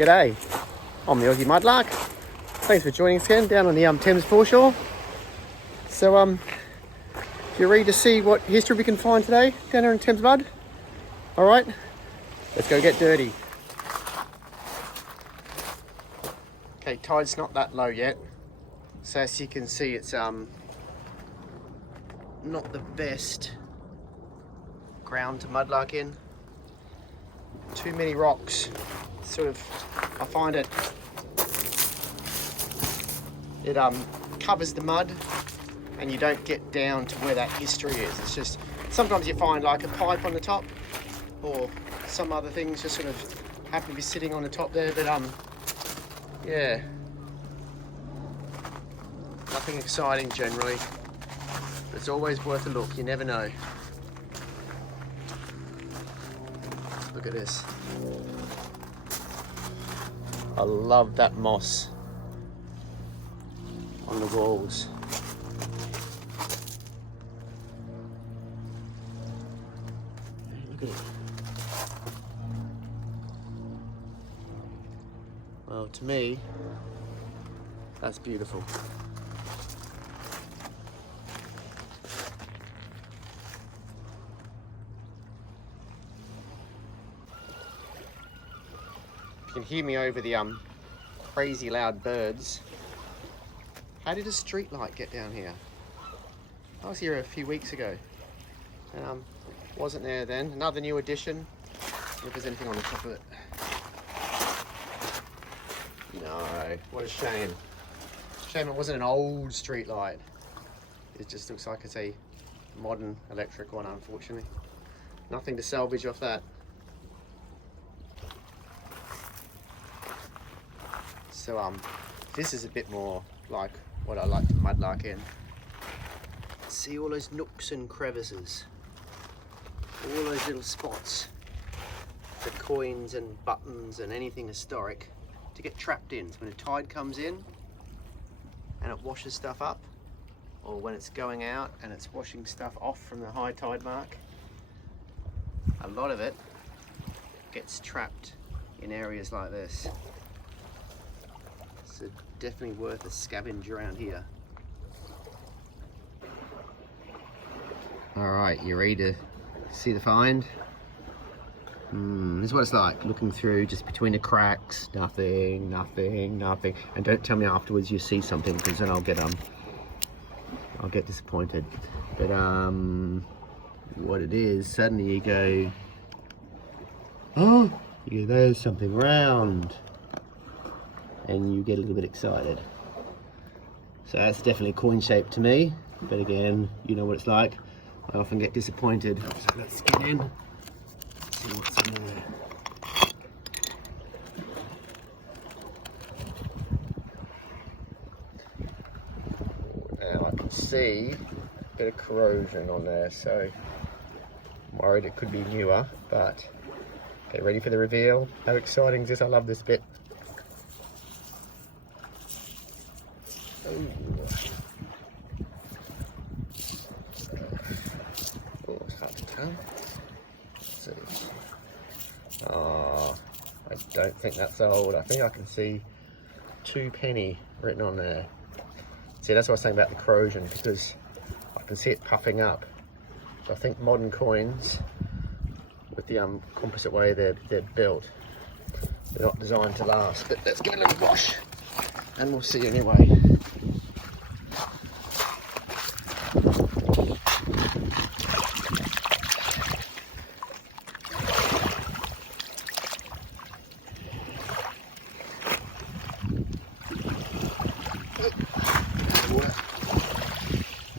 G'day, I'm the Aussie Mudlark. Thanks for joining us again down on the Thames foreshore. So if you're ready to see what history we can find today down there in Thames Mud, alright, let's go get dirty. Okay, tide's not that low yet, so as you can see it's not the best ground to mudlark in. Too many rocks, sort of, I find it covers the mud and you don't get down to where that history is. It's just, sometimes you find like a pipe on the top or some other things just sort of happen to be sitting on the top there, but yeah, nothing exciting generally. But it's always worth a look, you never know. Look at this. I love that moss on the walls. Look at it. Well, to me, that's beautiful. You can hear me over the crazy loud birds. How did a street light get down here? I was here a few weeks ago and wasn't there then. Another new addition. If there's anything on the top of it. No, what a shame. Shame it wasn't an old street light. It just looks like it's a modern electric one, unfortunately. Nothing to salvage off that. So this is a bit more like what I like to mudlark in. See all those nooks and crevices, all those little spots for coins and buttons and anything historic to get trapped in. So when a tide comes in and it washes stuff up, or when it's going out and it's washing stuff off from the high tide mark, a lot of it gets trapped in areas like this. So definitely worth a scavenge around here. Alright, you ready to see the find? This is what it's like, looking through just between the cracks. Nothing, nothing, nothing. And don't tell me afterwards you see something, because then I'll get disappointed. But what it is, suddenly you go, oh, there's something round. And you get a little bit excited. So that's definitely coin shaped to me, but again, you know what it's like. I often get disappointed. So let's get in, see what's in there. Now I can see a bit of corrosion on there, so I'm worried it could be newer, but get ready for the reveal. How exciting is this? I love this bit. Oh, it's hard to tell. Let's see. Oh, I don't think that's old. I think I can see 2 penny written on there. See, that's what I was saying about the corrosion, because I can see it puffing up. So I think modern coins, with the composite way they're built, they're not designed to last. But let's give it a little wash, and we'll see anyway.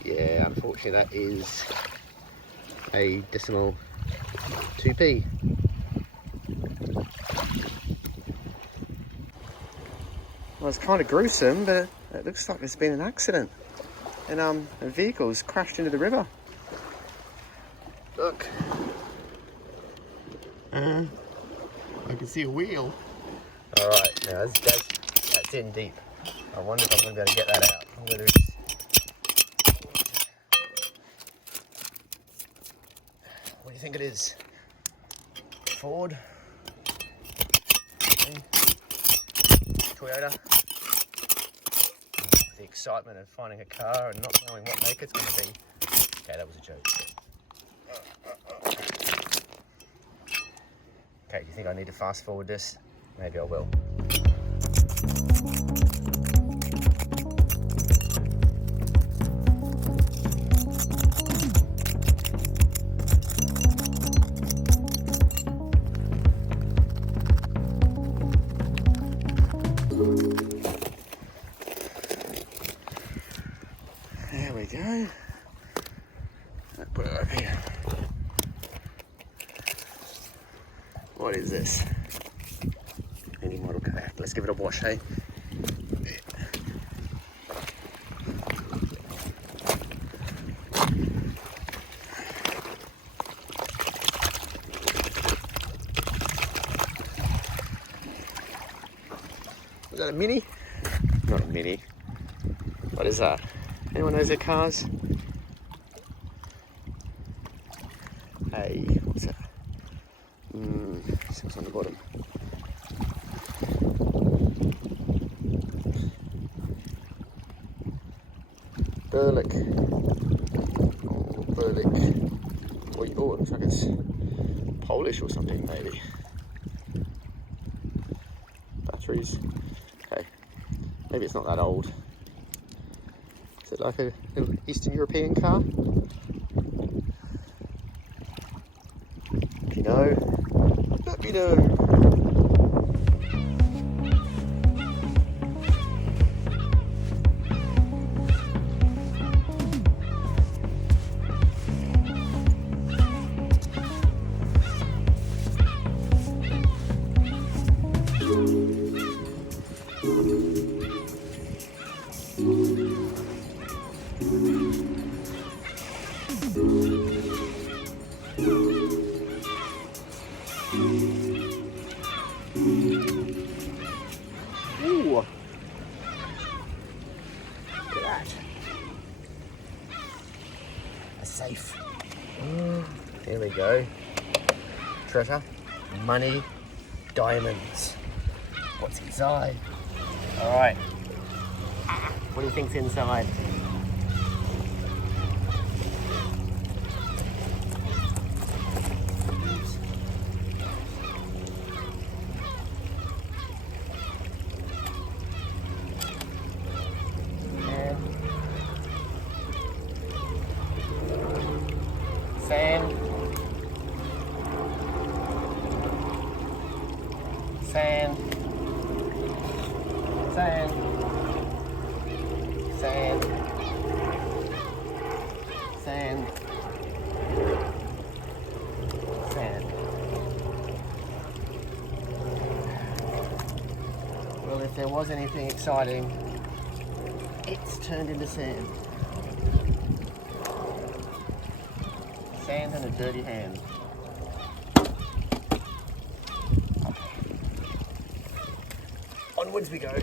Yeah, unfortunately that is a decimal 2p. Well, it's kind of gruesome, but it looks like there's been an accident and a vehicle's crashed into the river. Look. I can see a wheel. Alright, now that's in deep. I wonder if I'm going to be able to get that out, or whether it's... What do you think it is? Ford? Okay. Toyota. The excitement of finding a car and not knowing what make it's going to be. Okay, that was a joke. Okay, do you think I need to fast forward this? Maybe I will. There we go. I'll put it over here. What is this? Any model kayak. Let's give it a wash, hey? Is that a Mini? Not a Mini. What is that? Anyone knows their cars? Hey, what's that? What's on the bottom? Burlick. Oh, Burlick. Oh, it looks like it's Polish or something, maybe. Batteries. Okay, maybe it's not that old. Is it like a little Eastern European car? If you know, let me know. Ooh. Look at that. A safe. There we go. Treasure, money, diamonds. What's inside? All right. What do you think's inside? Sand. Sand. Sand. Sand. Sand. Sand. Well, if there was anything exciting, it's turned into sand. Sand and a dirty hand. Onwards we go.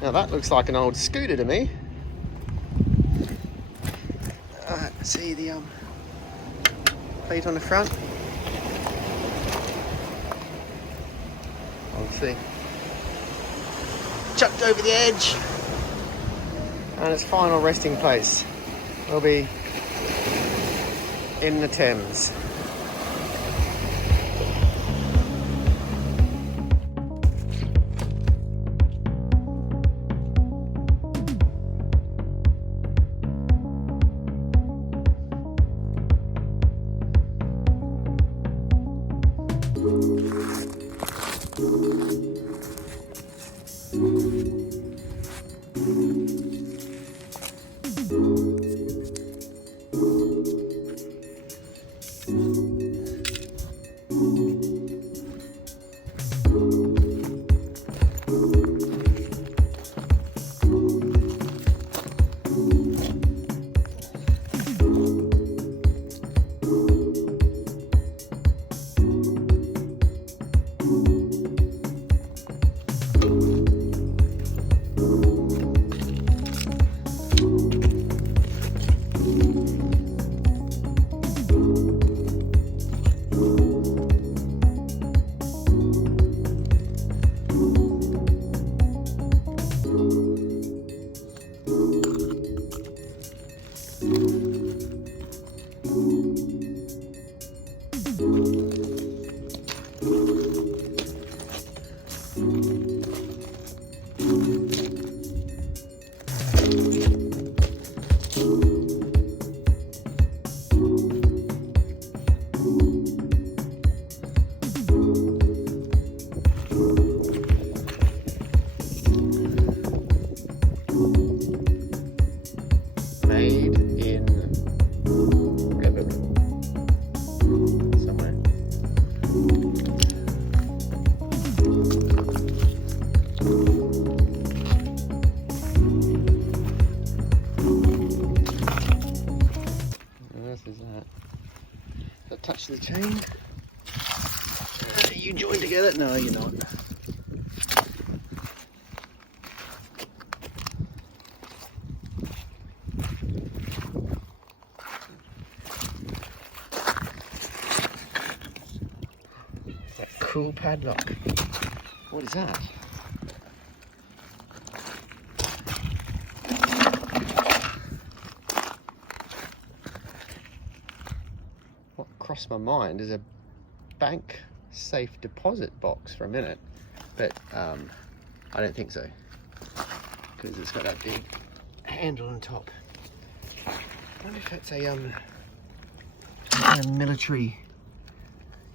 Now that looks like an old scooter to me. See the plate on the front. Obviously chucked over the edge, and its final resting place will be in the Thames. Touch the chain. Are you joined together? No, you're not. That cool padlock. What is that? Crossed my mind is a bank safe deposit box for a minute, but I don't think so, because it's got that big handle on top. I wonder if that's a military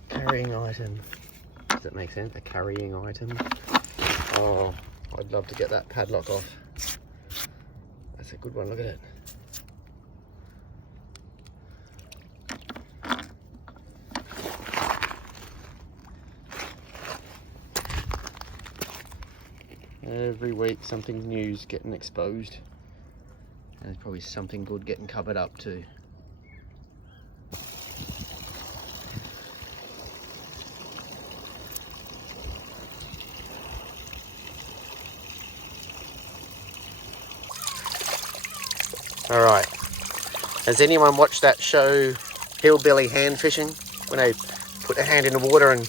carrying item. Does that make sense? A carrying item. Oh, I'd love to get that padlock off. That's a good one. Look at it. Every week something new's getting exposed. And there's probably something good getting covered up too. Alright. Has anyone watched that show Hillbilly Hand Fishing? When they put their hand in the water and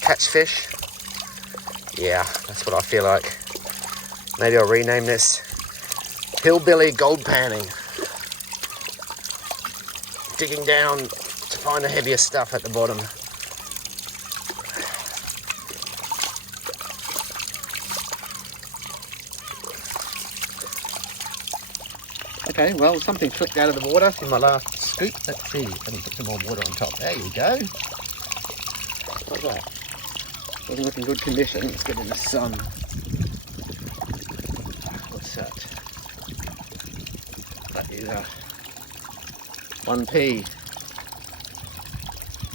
catch fish? Yeah, that's what I feel like. Maybe I'll rename this Hillbilly Gold Panning. Digging down to find the heaviest stuff at the bottom. Okay, well, something clicked out of the water from my last scoop. Let's see, let me put some more water on top. There you go. What's that? Doesn't look in good condition. Let's get in the sun. What's that? That is a 1p.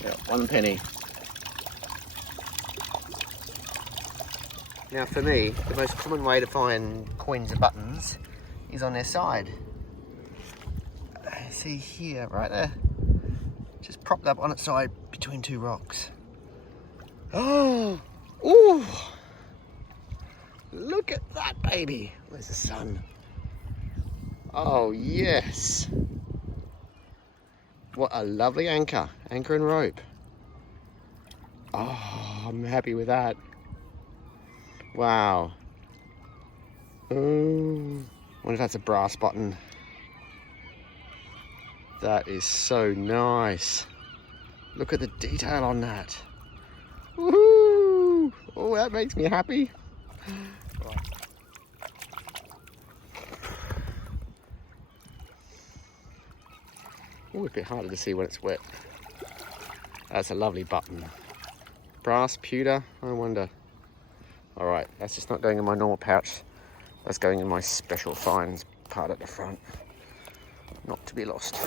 Yeah, 1 penny. Now for me, the most common way to find coins and buttons is on their side. See here, right there. Just propped up on its side between two rocks. Oh, ooh, look at that baby. Where's the sun? Oh, yes. What a lovely anchor and rope. Oh, I'm happy with that. Wow. Wonder if that's a brass button. That is so nice. Look at the detail on that. Woohoo! Oh, that makes me happy. Right. Oh, it's a bit harder to see when it's wet. That's a lovely button. Brass, pewter, I wonder. All right, that's just not going in my normal pouch. That's going in my special finds part at the front. Not to be lost.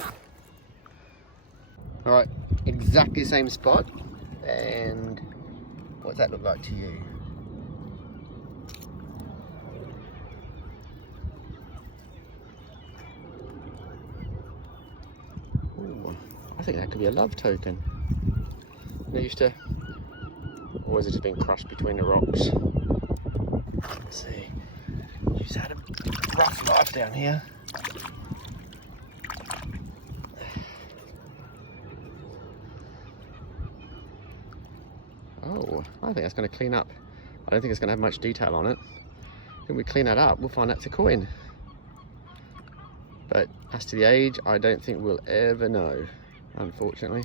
All right, exactly the same spot. And what does that look like to you? Ooh, I think that could be a love token. They used to, or has it just been crushed between the rocks? Let's see. She's had a rough life down here. Oh, I think that's going to clean up. I don't think it's going to have much detail on it. When we clean that up, we'll find that's a coin. But as to the age, I don't think we'll ever know, unfortunately.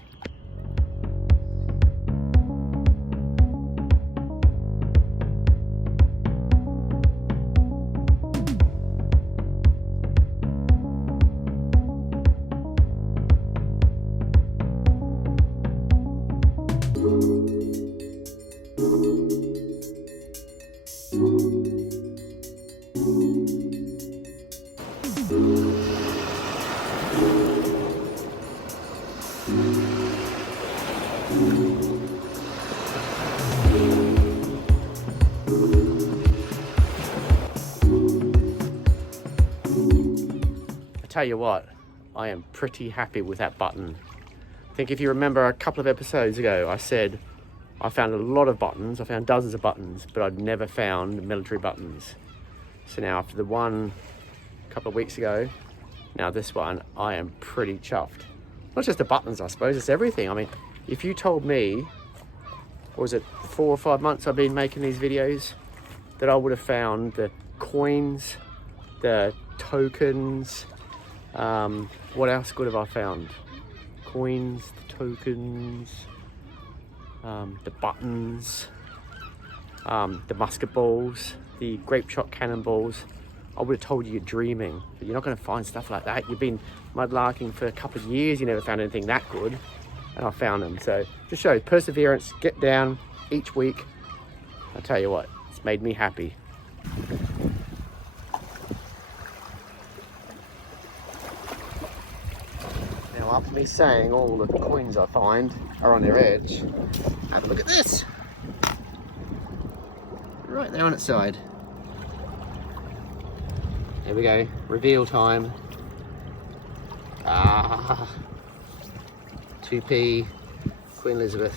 Tell you what, I am pretty happy with that button. I think if you remember a couple of episodes ago, I said I found a lot of buttons. I found dozens of buttons, but I'd never found military buttons. So now after the one a couple of weeks ago, now this one, I am pretty chuffed. Not just the buttons, I suppose, it's everything. I mean, if you told me, what was it, 4 or 5 months I've been making these videos, that I would have found the coins, the tokens, what else good have I found? Coins, the tokens, the buttons, the musket balls, the grape shot cannonballs. I would have told you you're dreaming, but you're not going to find stuff like that. You've been mudlarking for a couple of years, you never found anything that good, and I found them. So just show perseverance, get down each week. I'll tell you what, it's made me happy. After me saying all the coins I find are on their edge, have a look at this. Right there on its side. There we go, reveal time. 2p, Queen Elizabeth.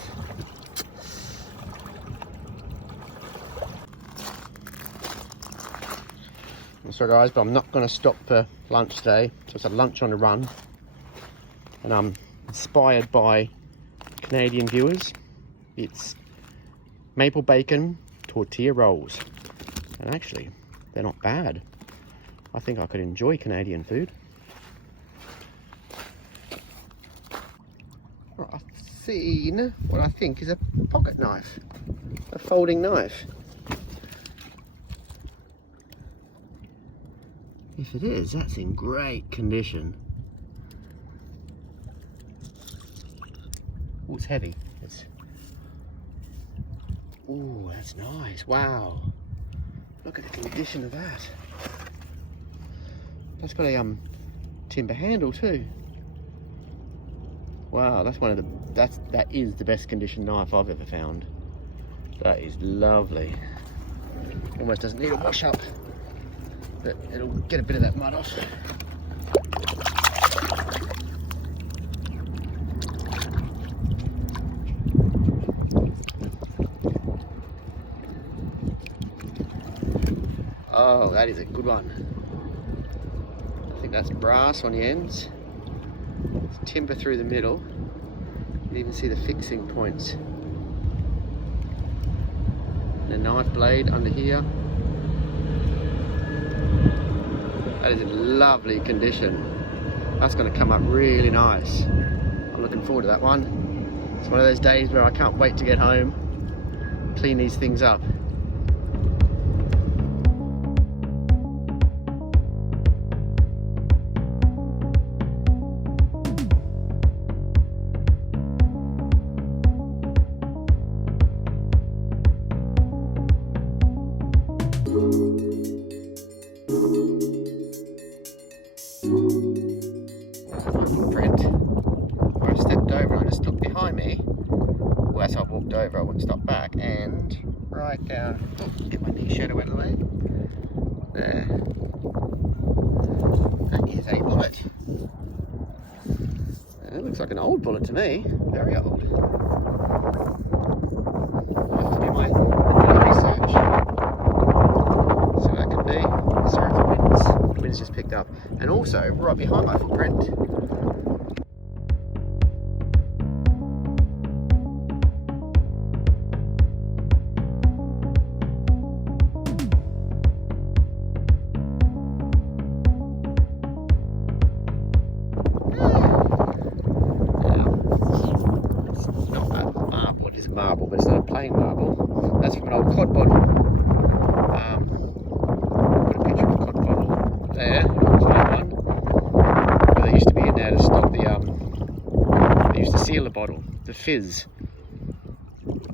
I'm sorry guys, but I'm not going to stop for lunch today. So it's a lunch on the run. And I'm inspired by Canadian viewers. It's maple bacon tortilla rolls. And actually, they're not bad. I think I could enjoy Canadian food. Right, I've seen what I think is a pocket knife. A folding knife. If it is, that's in great condition. Oh, it's heavy. Oh, that's nice. Wow. Look at the condition of that. That's got a timber handle too. Wow, that's one of the that is the best conditioned knife I've ever found. That is lovely. Almost doesn't need a wash up, but it'll get a bit of that mud off. Oh, that is a good one. I think that's brass on the ends. It's timber through the middle. You can even see the fixing points. And a knife blade under here. That is in lovely condition. That's going to come up really nice. I'm looking forward to that one. It's one of those days where I can't wait to get home, clean these things up. Footprint where I stepped over and I just looked behind me. Well, as I walked over, I wouldn't stop back, and right down. Oh, get my knee shadow out of the way. There. That is a bullet. It looks like an old bullet to me. Very old. I'll have to do my research. So that could be. Sorry for the winds. The wind's just picked up. And also, right behind my footprint, playing marble. That's from an old cod bottle. Put a picture of a cod bottle there. Looks like one. But they used to be in there to stop the they used to seal the bottle, the fizz.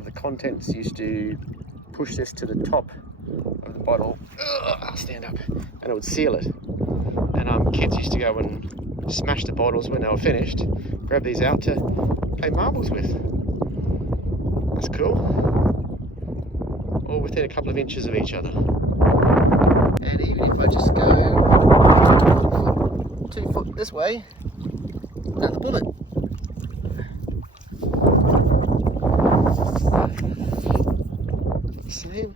The contents used to push this to the top of the bottle. I'll stand up, and it would seal it. And kids used to go and smash the bottles when they were finished, grab these out to play marbles with. That's cool. All within a couple of inches of each other. And even if I just go 2 foot this way, another bullet. Same.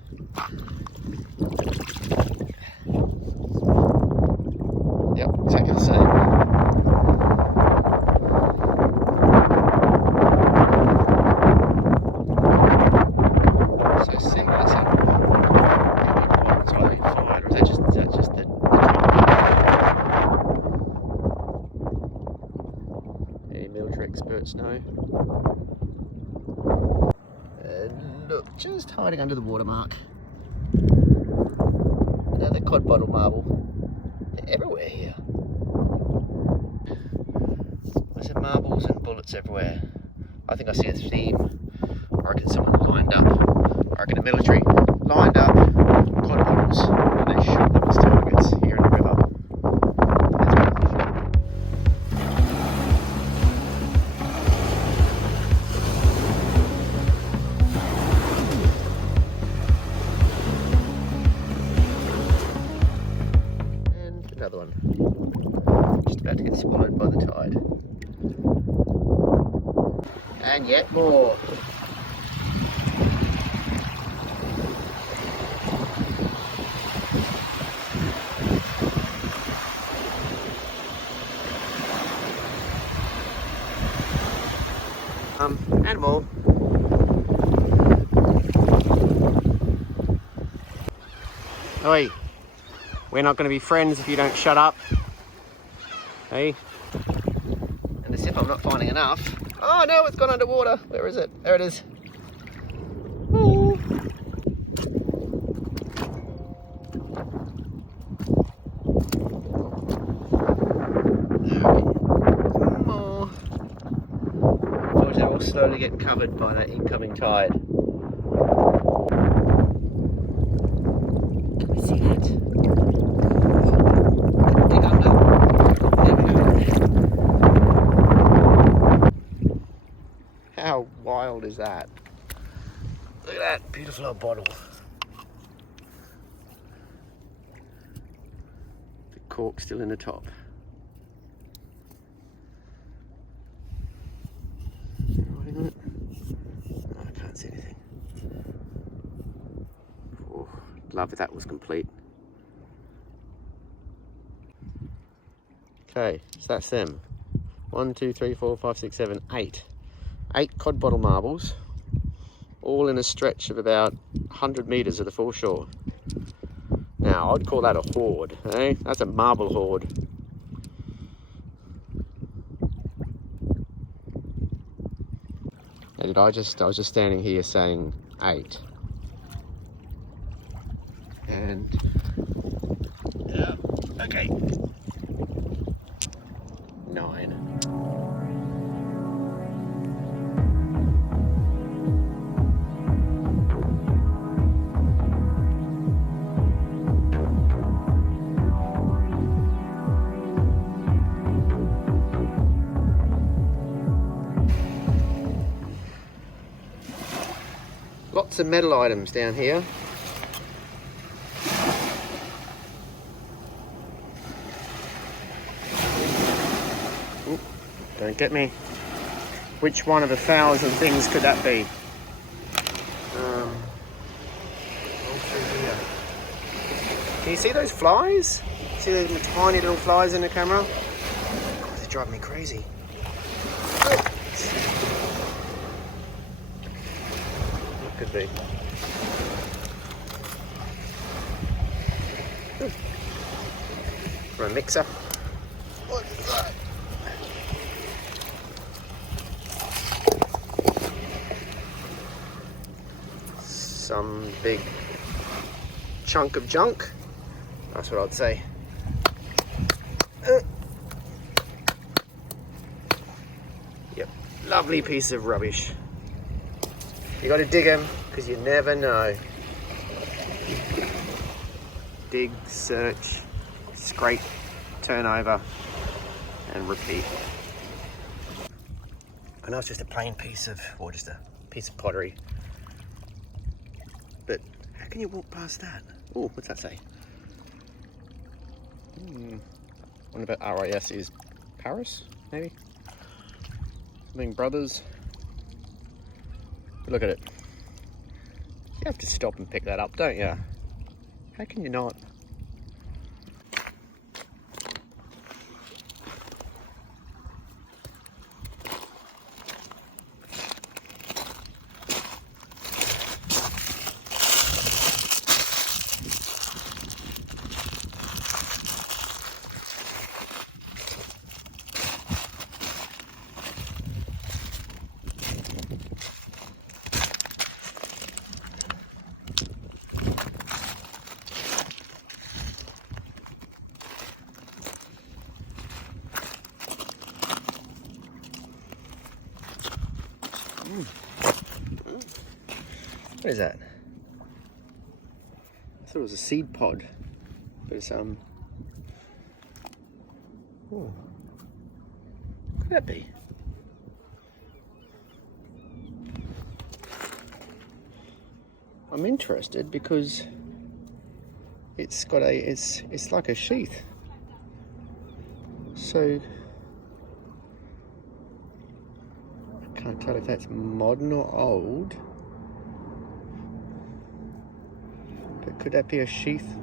Yep, exactly the same. So see, that's it. That's why they fired, or is that just the any military experts know. Look, just hiding under the watermark. Another cod bottle marble. They're everywhere here. I said marbles and bullets everywhere. I think I see a theme. I reckon someone lined up. I reckon the military lined up cod bottles and they shot them as targets here in the river. Another one. Just about to get swallowed by the tide. And yet more. And more. Oi. We're not going to be friends if you don't shut up. Hey? And as if I'm not finding enough. Oh no, it's gone underwater. Where is it? There it is. Ooh. One more. Unfortunately, they're all slowly getting covered by that incoming tide. Can we see it? How wild is that? Look at that beautiful old bottle. The cork still in the top. Writing on it? No, I can't see anything. Oh, love if that was complete. Okay, so that's them. 1, 2, 3, 4, 5, 6, 7, 8. 8 cod bottle marbles, all in a stretch of about 100 metres of the foreshore. Now, I'd call that a hoard, eh? That's a marble hoard. And I was just standing here saying 8. And, yeah, okay. 9. Lots of metal items down here. Ooh, don't get me. Which one of 1,000 things could that be? All through here. Can you see those flies? See those tiny little flies in the camera? God, they're driving me crazy. Could be. For a mixer. What is that? some big chunk of junk. That's what I'd say. Yep, lovely piece of rubbish. You got to dig them because you never know. Dig, search, scrape, turn over, and repeat. I know it's just a plain piece of, or just a piece of pottery, but how can you walk past that? Oh, what's that say? Wonder about RIS is Paris, maybe? Something Brothers. But look at it. You have to stop and pick that up, don't you? How can you not? What is that? I thought it was a seed pod, but it's oh, what could that be? I'm interested because it's got a it's like a sheath. So I can't tell if that's modern or old. But could that be a sheath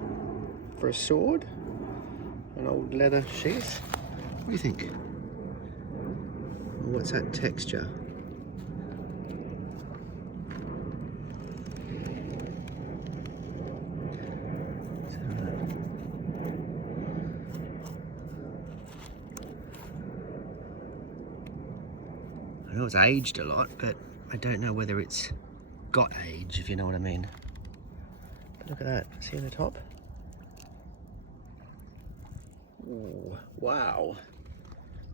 for a sword? An old leather sheath? What do you think? What's that texture? I know it's aged a lot, but I don't know whether it's got age, if you know what I mean. But look at that, see on the top? Ooh, wow.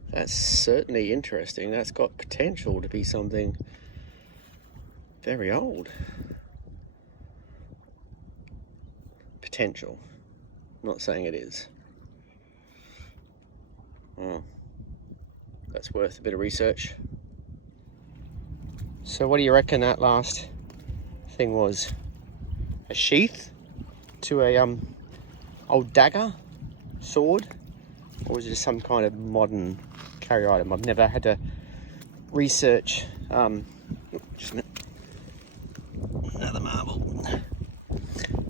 That's certainly interesting. That's got potential to be something very old. Potential. I'm not saying it is. Oh, that's worth a bit of research. So what do you reckon that last thing was? A sheath to a old dagger, sword, or was it just some kind of modern carry item? I've never had to research. Just a minute. Another marble.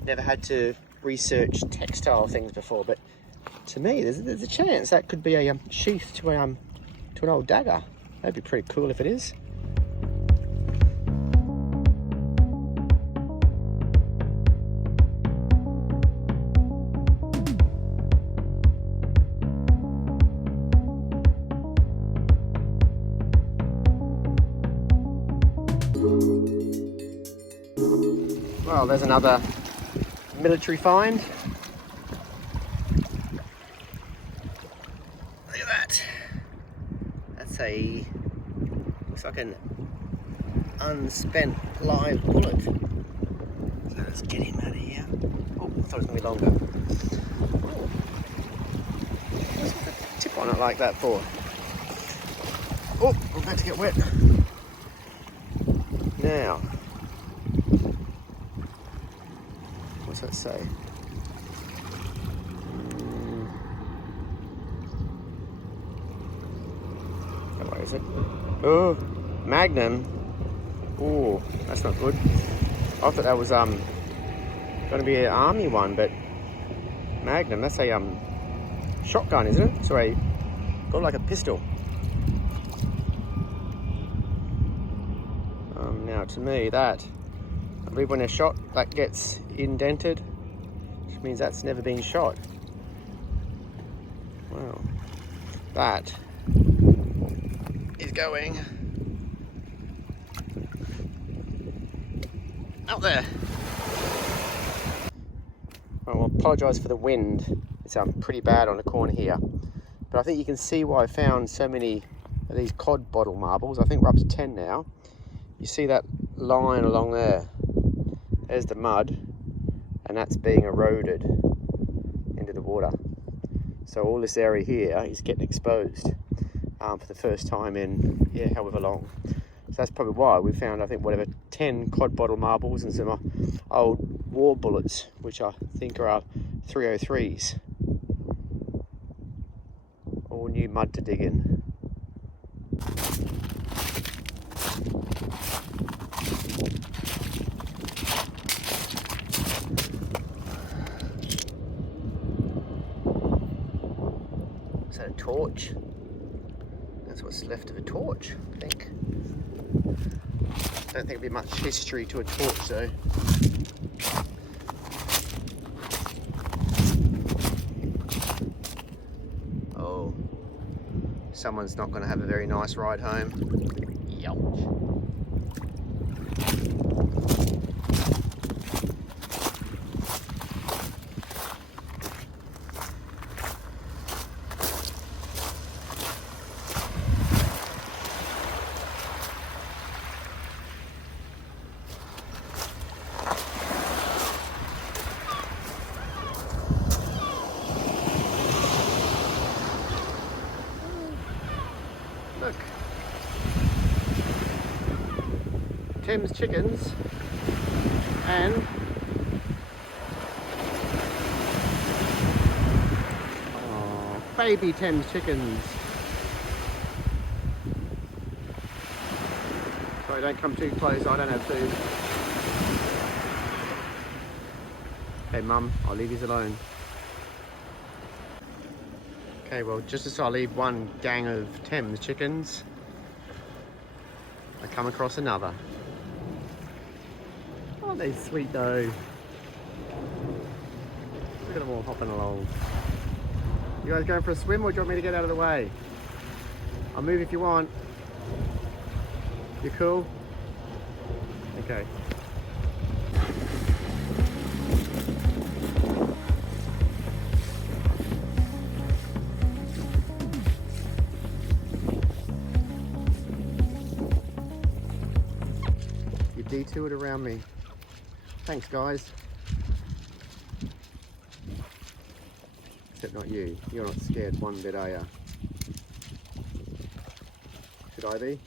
Never had to research textile things before, but to me, there's a chance that could be a sheath to an old dagger. That'd be pretty cool if it is. Well, there's another military find. Look at that. That's looks like an unspent live bullet. So let's get him out of here. Oh, I thought it was going to be longer. Oh. What's the tip on it like that for? Oh, I'm about to get wet. Now, what's that say? What is it? Oh, Magnum. Oh, that's not good. I thought that was going to be an army one, but Magnum. That's a shotgun, isn't it? So got like a pistol. Now, to me, that, I believe when they're shot, that gets indented, which means that's never been shot. Wow. That is going out there. Well, I apologise for the wind. It's pretty bad on the corner here. But I think you can see why I found so many of these cod bottle marbles. I think we're up to 10 now. You see that line along there? There's the mud, and that's being eroded into the water. So all this area here is getting exposed for the first time in, yeah, however long. So that's probably why we found, I think, whatever, 10 cod bottle marbles and some old war bullets, which I think are 303s. All new mud to dig in. Is that a torch? That's what's left of a torch, I think. Don't think there'll be much history to a torch though. Oh, someone's not going to have a very nice ride home. Youch. Look, Thames chickens and baby Thames chickens. Sorry, don't come too close, I don't have food. Hey Mum, I'll leave you alone. Okay, well, just as I leave one gang of Thames chickens, I come across another. Aren't they sweet though? Look at them all hopping along. You guys going for a swim, or do you want me to get out of the way? I'll move if you want. You cool? Okay. Detoured around me. Thanks guys. Except not you. You're not scared one bit, are you? Should I be?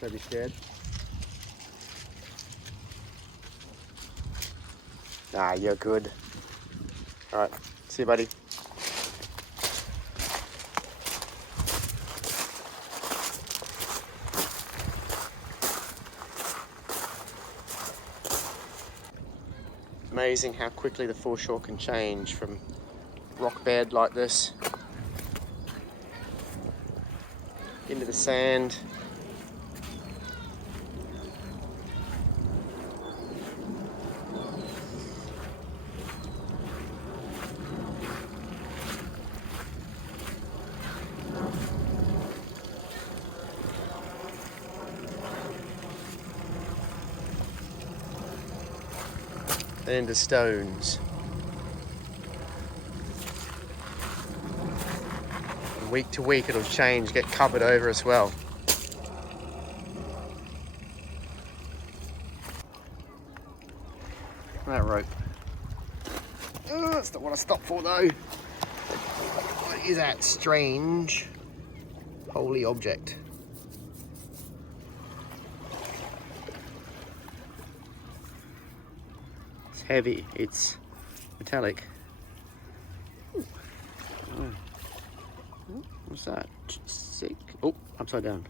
Should I be scared? Nah, you're good. Alright, see you buddy. Amazing how quickly the foreshore can change from rock bed like this into the sand. And into stones. And week to week it'll change, get covered over as well. That rope. Oh, that's not what I stopped for though. What is that strange holy object? Heavy, it's metallic. Ooh. Oh. What's that? Sick. Oh, upside down.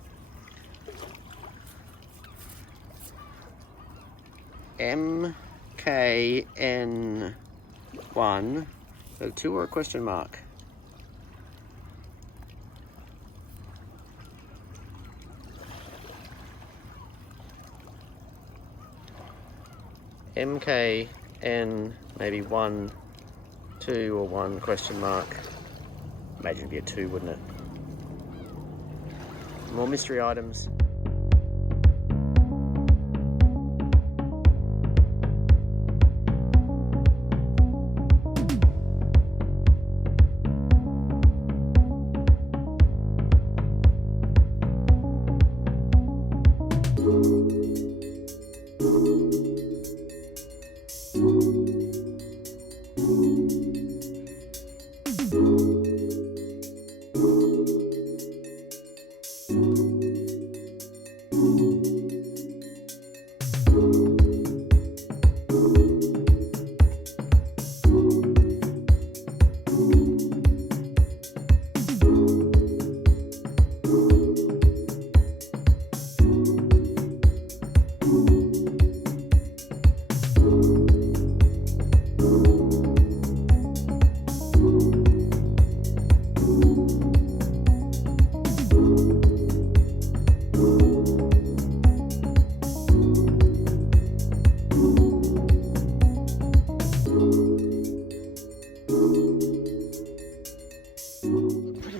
MKN1. A 2 or a question mark? MKN, maybe 1, 2 or 1 question mark. Imagine it'd be a 2, wouldn't it? More mystery items.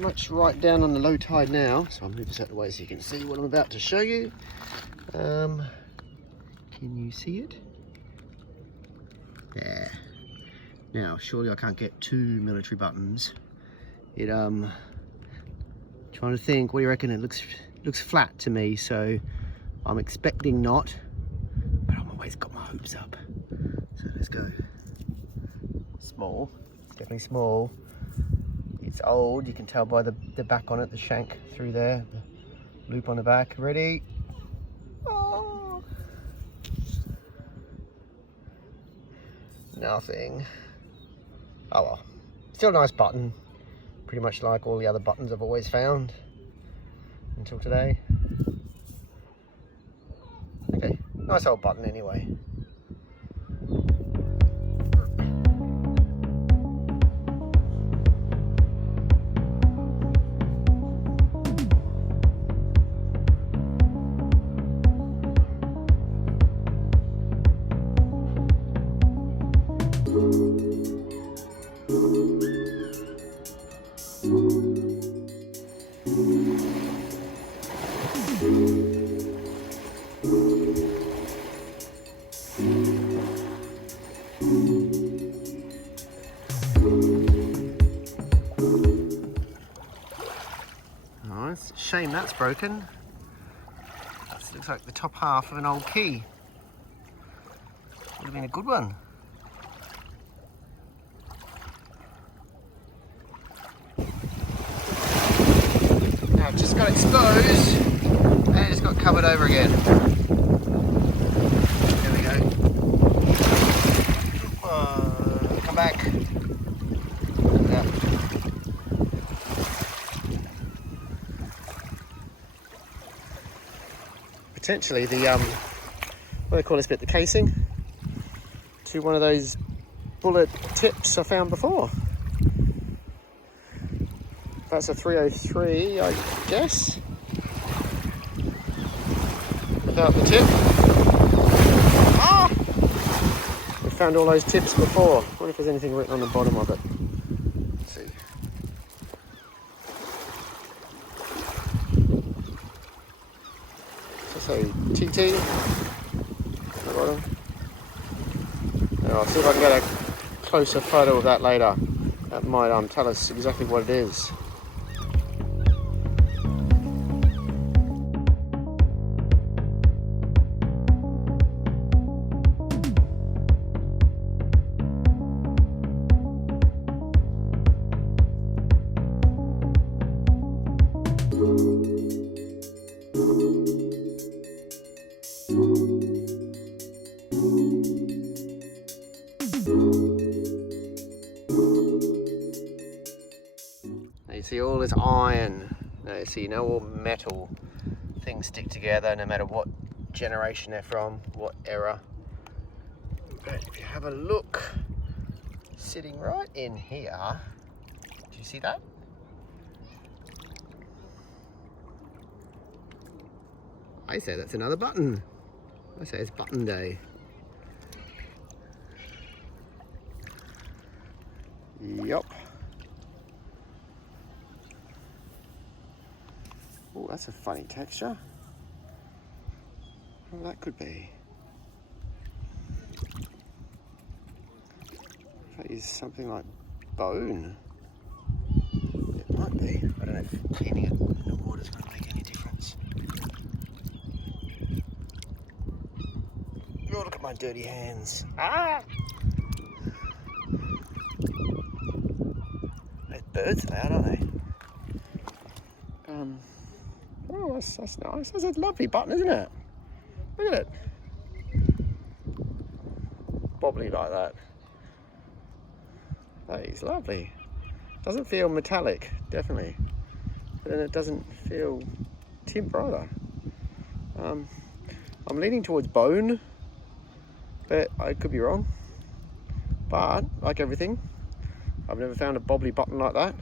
much right down on the low tide now, so I'll move this out of the way so you can see what I'm about to show you. Can you see it? Yeah. Now, surely I can't get 2 military buttons. Trying to think, what do you reckon? It looks flat to me, so I'm expecting not, but I've always got my hopes up. So let's go. Small, definitely small. It's old, you can tell by the back on it, the shank through there, the loop on the back. Ready? Oh. Nothing. Oh well, still a nice button. Pretty much like all the other buttons I've always found until today. Okay, nice old button anyway. Shame that's broken. That looks like the top half of an old key. Would have been a good one. Now it just got exposed and it just got covered over again. There we go. Come back. Yeah. Potentially the what do they call this bit, the casing to one of those bullet tips I found before. That's a 303, I guess, without the tip. Ah! We found all those tips before. I wonder if there's anything written on the bottom of it. Let's see. So TT on the bottom. Now I'll see if I can get a closer photo of that later. That might tell us exactly what it is. Now you see all this iron. Now you see, all metal things stick together no matter what generation they're from, what era. But if you have a look, sitting right in here, do you see that? I say that's another button. I say it's button day. Yup. Oh, that's a funny texture. What that could be. That is something like bone. It might be. I don't know if cleaning it in the water is going to make any difference. Oh, look at my dirty hands. Ah! Those birds are out, aren't they? Oh, that's nice. That's a lovely button, isn't it? Look at it. Bobbly like that. That is lovely. Doesn't feel metallic, definitely. But then it doesn't feel timber either. I'm leaning towards bone, but I could be wrong. But, like everything, I've never found a bobbly button like that.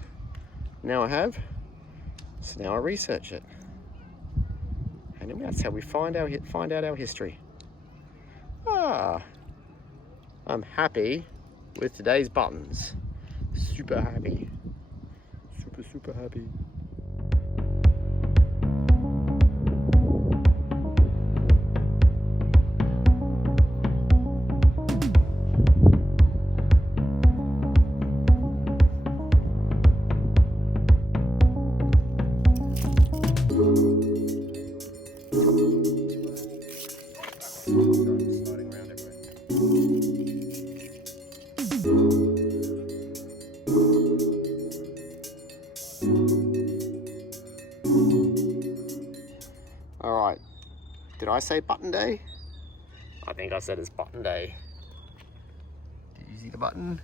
Now I have. So now I research it. And that's how we find out our history. I'm happy with today's buttons. Super happy. super happy. Sliding around everywhere. Alright, did I say button day? I think I said it's button day. Did you see the button?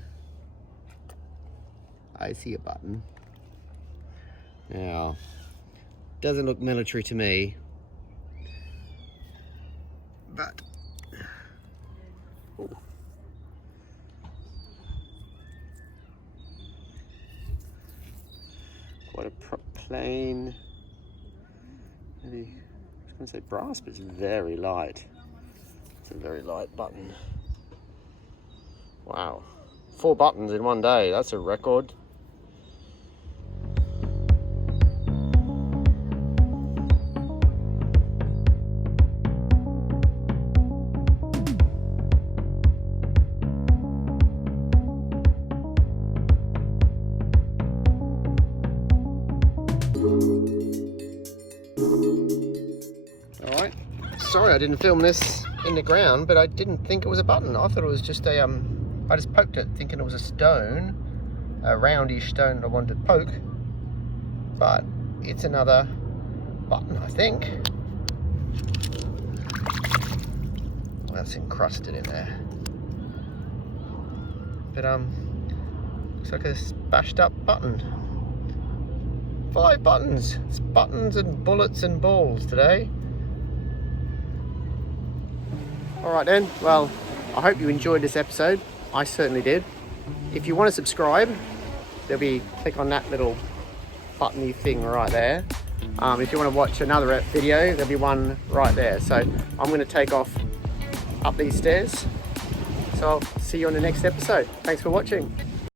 I see a button. Now, doesn't look military to me, but ooh. Quite a plain, maybe, I was going to say brass, but it's very light. It's a very light button. Wow, 4 buttons in one day, that's a record. Alright, sorry I didn't film this in the ground, but I didn't think it was a button. I thought it was just a, I just poked it thinking it was a stone, a roundish stone that I wanted to poke, but it's another button, I think. Well, that's encrusted in there. But looks like a bashed up button. 5 buttons. It's buttons and bullets and balls today. Alright then, well, I hope you enjoyed this episode. I certainly did. If you want to subscribe, click on that little buttony thing right there. If you want to watch another video, there'll be one right there. So I'm going to take off up these stairs. So I'll see you on the next episode. Thanks for watching.